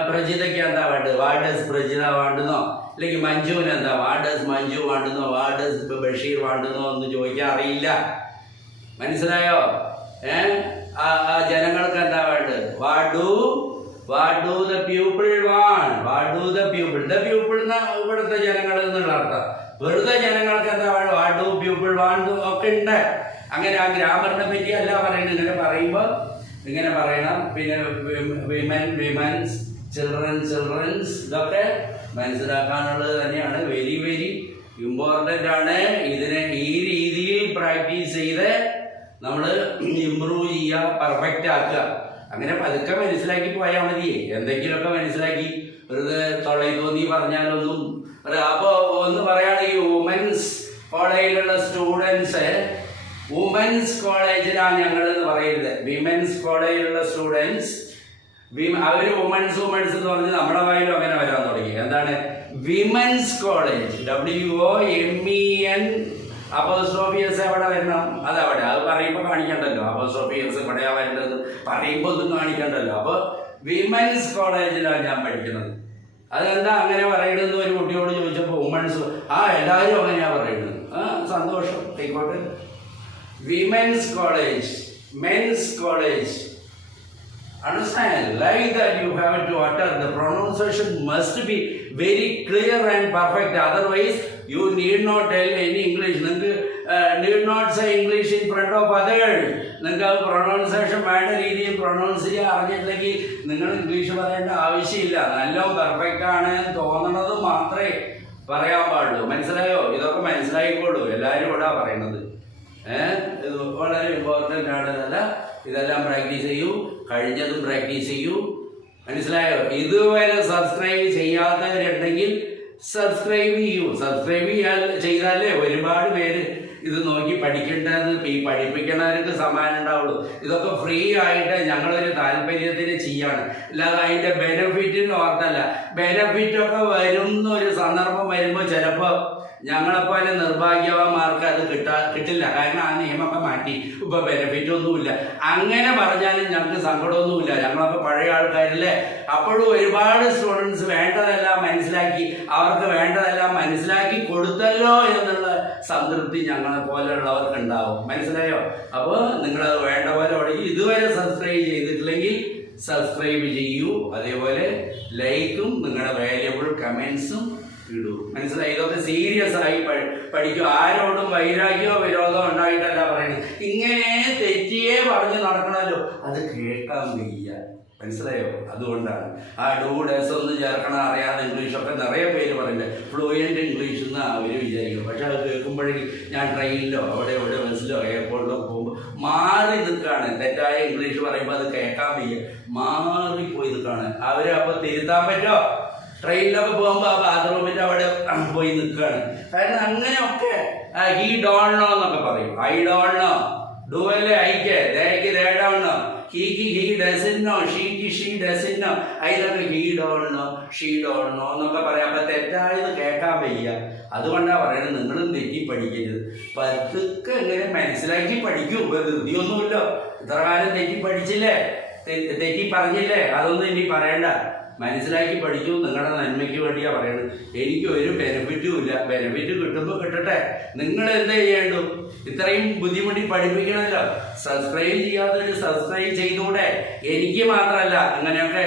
പ്രജിതയ്ക്ക് എന്താ വേണ്ടത്, വാട്ട് ഡസ് പ്രജിത വേണ്ടുന്നോ, അല്ലെങ്കിൽ മഞ്ജുവിന് എന്താ, വാട്ട് ഡസ് മഞ്ജു വേണ്ടുന്നോ, വാട്ട് ഡസ് ബഷീർ വേണ്ടുന്നോ എന്ന് ചോദിക്കാൻ അറിയില്ല. മനസ്സിലായോ? ജനങ്ങൾക്ക് എന്താ വേണ്ടത്? What do the people want, what do the people. The people എന്ന ഇവിടുത്തെ ജനങ്ങൾ എന്നുള്ള അർത്ഥം. വെറുതെ ജനങ്ങൾക്ക് എന്താ വേണം, വാട്ട് ഡു പീപ്പിൾ വാണ്ട് ഒക്കെ ഉണ്ട്. അങ്ങനെ ആ ഗ്രാമറിനെ പറ്റി അല്ല പറയുന്നത്. ഇങ്ങനെ പറയുമ്പോൾ ഇങ്ങനെ പറയണം. പിന്നെ വിമൻസ്, ചിൽഡ്രൻസ് ഇതൊക്കെ മനസ്സിലാക്കാനുള്ളത് തന്നെയാണ്. വെരി വെരി ഇമ്പോർട്ടൻ്റ് ആണ്. ഇതിനെ ഈ രീതിയിൽ പ്രാക്ടീസ് ചെയ്ത് നമ്മൾ ഇമ്പ്രൂവ് ചെയ്യുക, പെർഫെക്റ്റ് ആക്കുക. അങ്ങനെ പതുക്കെ മനസ്സിലാക്കി പോയാൽ മതി. എന്തെങ്കിലുമൊക്കെ മനസ്സിലാക്കി വെറുതെ തൊള്ളയിൽ തോന്നി പറഞ്ഞാലൊന്നും. അപ്പോൾ ഒന്ന് പറയുകയാണെങ്കിൽ വുമൻസ് കോളേജിലുള്ള സ്റ്റുഡൻസ്, വുമൻസ് കോളേജിലാണ് ഞങ്ങൾ എന്ന് പറയരുത്. വിമൻസ് കോളേജിലുള്ള സ്റ്റുഡൻസ്, അവർ വുമൻസ് എന്ന് പറഞ്ഞ് നമ്മുടെ വായിലും അങ്ങനെ വരാൻ തുടങ്ങി. എന്താണ് വിമൻസ് കോളേജ്? WOMEN അപ്പോസ്ട്രോഫിയസ് എവിടെ വരണം? അതവിടെ. അത് പറയുമ്പോൾ കാണിക്കണ്ടല്ലോ. അപ്പോസ്ട്രോഫിയസ് എവിടെയാ വരേണ്ടത് പറയുമ്പോൾ ഒന്നും കാണിക്കണ്ടല്ലോ. അപ്പോൾ വിമൻസ് കോളേജിലാണ് ഞാൻ പഠിക്കുന്നത്. അതെന്താ അങ്ങനെ പറയണമെന്ന് ഒരു കുട്ടിയോട് ചോദിച്ചപ്പോൾ വുമൻസ്, എല്ലാവരും അങ്ങനെയാ പറയുന്നത്. സന്തോഷം, ആയിക്കോട്ടെ. Women's college, men's college. Understand, like that you have to utter. The pronunciation must be very clear and perfect. Otherwise, you need not tell any English. You need not say English in front of others. നിങ്ങൾക്ക് പ്രൊണൗൺസിയേഷൻ വേണ്ട രീതിയിൽ പ്രൊണൗൺസ് ചെയ്യാൻ അറിഞ്ഞില്ലെങ്കിൽ നിങ്ങൾ ഇംഗ്ലീഷ് പറയേണ്ട ആവശ്യമില്ല. നല്ല പെർഫെക്റ്റ് ആണ് തോന്നണത് മാത്രമേ പറയാൻ പാടുള്ളൂ. മനസ്സിലായോ? ഇതൊക്കെ മനസ്സിലായിക്കോളൂ. എല്ലാവരും ഇവിടെ പറയുന്നത് ഇത് വളരെ ഇമ്പോർട്ടൻ്റ് ആണ്. ഇതെല്ലാം പ്രാക്ടീസ് ചെയ്യൂ, കഴിഞ്ഞതും പ്രാക്ടീസ് ചെയ്യൂ. മനസ്സിലായോ? ഇതുവരെ സബ്സ്ക്രൈബ് ചെയ്യാത്തവരുണ്ടെങ്കിൽ സബ്സ്ക്രൈബ് ചെയ്യൂ. സബ്സ്ക്രൈബ് ചെയ്താലേ ഒരുപാട് പേര് ഇത് നോക്കി പഠിക്കേണ്ടതെന്ന് ഈ പഠിപ്പിക്കണവർക്ക് സമ്മാനം ഉണ്ടാവുള്ളൂ. ഇതൊക്കെ ഫ്രീ ആയിട്ട് ഞങ്ങളൊരു താല്പര്യത്തിന് ചെയ്യാണ്, അല്ലാതെ അതിൻ്റെ ബെനിഫിറ്റിന് ഓർത്തല്ല. ബെനിഫിറ്റൊക്കെ വരുന്ന ഒരു സന്ദർഭം വരുമ്പോൾ ചിലപ്പോൾ ഞങ്ങളെപ്പോലെ നിർഭാഗ്യവാന്മാർക്ക് അത് കിട്ടില്ല. കാരണം ആ നിയമമൊക്കെ മാറ്റി, ഇപ്പൊ ബെനിഫിറ്റ് ഒന്നുമില്ല. അങ്ങനെ പറഞ്ഞാലും ഞങ്ങൾക്ക് സങ്കടമൊന്നുമില്ല, ഞങ്ങളൊക്കെ പഴയ ആൾക്കാരല്ലേ. അപ്പോഴും ഒരുപാട് സ്റ്റുഡൻസ് വേണ്ടതെല്ലാം മനസ്സിലാക്കി, അവർക്ക് വേണ്ടതെല്ലാം മനസ്സിലാക്കി കൊടുത്തല്ലോ എന്നുള്ള സംതൃപ്തി ഞങ്ങളെ പോലെയുള്ളവർക്ക് ഉണ്ടാവും. മനസ്സിലായോ? അപ്പോൾ നിങ്ങൾ വേണ്ട പോലെ തുടങ്ങി. ഇതുവരെ സബ്സ്ക്രൈബ് ചെയ്തിട്ടില്ലെങ്കിൽ സബ്സ്ക്രൈബ് ചെയ്യൂ. അതേപോലെ ലൈക്കും നിങ്ങളുടെ വാല്യബിൾ കമൻസും ഇടൂ. മനസ്സിലായി? ഇതൊക്കെ സീരിയസ് ആയി പഠിക്കും. ആരോടും വൈരാഗ്യമോ വിരോധമോ ഉണ്ടായിട്ടല്ല പറയുന്നത്. ഇങ്ങനെ തെറ്റിയേ പറഞ്ഞ് നടക്കണമല്ലോ, അത് കേൾക്കാൻ വയ്യ. മനസ്സിലായോ? അതുകൊണ്ടാണ് ആ ഡൂഡേഴ്സ് ഒന്നും ചേർക്കണം അറിയാതെ ഇംഗ്ലീഷൊക്കെ നിറയെ പേര് പറയുന്നത് ഫ്ലൂയൻ്റ് ഇംഗ്ലീഷ് എന്ന് അവർ വിചാരിക്കും. പക്ഷെ അത് കേൾക്കുമ്പോഴേക്കും ഞാൻ ട്രെയിനിലോ അവിടെ ഇവിടെ ബസ്സിലോ എയർപോർട്ടിലോ പോകുമ്പോൾ മാറി നിൽക്കുകയാണ്. തെറ്റായ ഇംഗ്ലീഷ് പറയുമ്പോൾ അത് കേൾക്കാൻ വയ്യ, മാറിപ്പോയി നിൽക്കുകയാണ്. അവർ അപ്പോൾ തിരുത്താൻ പറ്റുമോ? ട്രെയിനിലൊക്കെ പോകുമ്പോൾ ആ ബാത്റൂമിൻ്റെ അവിടെ പോയി നിൽക്കുകയാണ്. കാരണം അങ്ങനെയൊക്കെ ഹീ ഡോണ്ട് നോ എന്നൊക്കെ പറയും. ഐ ഡോണ്ട് നോ, ഡു അല്ലേ ഐക്ക്, ദേക്ക് ദേ ഡോണ്ട് നോ, ഹീക്ക് ഹീ ഡസൻറ്റ് നോ, ഷീക്ക് ഷീ ഡസൻറ്റ് നോ, അതിലൊക്കെ he don't know, she don't know എന്നൊക്കെ പറയാം. അപ്പം തെറ്റായത് കേൾക്കാൻ വയ്യ. അതുകൊണ്ടാണ് പറയുന്നത് നിങ്ങളും തെറ്റി പഠിക്കരുത്. പതുക്കെ എങ്ങനെ മനസ്സിലാക്കി പഠിക്കൂ. ധൃതിയൊന്നുമില്ല. ഇത്ര കാലം തെറ്റി പഠിച്ചില്ലേ, തെറ്റി പറഞ്ഞില്ലേ, അതൊന്നും ഇനി പറയണ്ട. മനസ്സിലാക്കി പഠിച്ചു. നിങ്ങളുടെ നന്മയ്ക്ക് വേണ്ടിയാണ് പറയുന്നത്. എനിക്ക് ഒരു ബെനിഫിറ്റും ഇല്ല. ബെനിഫിറ്റ് കിട്ടുമ്പോൾ കിട്ടട്ടെ. നിങ്ങൾ എന്താ ചെയ്യേണ്ടു? ഇത്രയും ബുദ്ധിമുട്ടി പഠിപ്പിക്കണമല്ലോ. സബ്സ്ക്രൈബ് ചെയ്യാത്തൊരു സബ്സ്ക്രൈബ് ചെയ്തുകൂടെ? എനിക്ക് മാത്രമല്ല, അങ്ങനെയൊക്കെ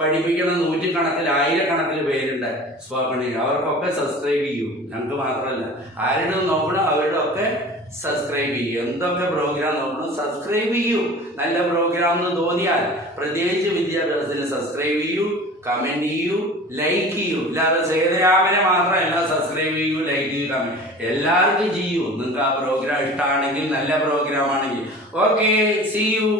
പഠിപ്പിക്കണ നൂറ്റിക്കണക്കിൽ ആയിരക്കണക്കിൽ പേരുണ്ട് സ്പോക്കണിൽ. അവർക്കൊക്കെ സബ്സ്ക്രൈബ് ചെയ്യൂ. ഞങ്ങൾക്ക് മാത്രമല്ല, ആരുടെ നോക്കണം അവരുടെ ഒക്കെ സബ്സ്ക്രൈബ് ചെയ്യൂ. എന്തൊക്കെ പ്രോഗ്രാം നോക്കണം സബ്സ്ക്രൈബ് ചെയ്യൂ. നല്ല പ്രോഗ്രാം എന്ന് തോന്നിയാൽ പ്രത്യേകിച്ച് വിദ്യാഭ്യാസത്തിന് സബ്സ്ക്രൈബ് ചെയ്യൂ, കമന്റ് ചെയ്യൂ, ലൈക്ക് ചെയ്യൂ. ഇല്ലാതെ സേതുരാമനെ മാത്രമല്ല സബ്സ്ക്രൈബ് ചെയ്യൂ, ലൈക്ക് ചെയ്യൂ, കമന്റ് എല്ലാവർക്കും ചെയ്യൂ. നിങ്ങൾക്ക് ആ പ്രോഗ്രാം ഇഷ്ടമാണെങ്കിൽ, നല്ല പ്രോഗ്രാം ആണെങ്കിൽ. Okay, see U.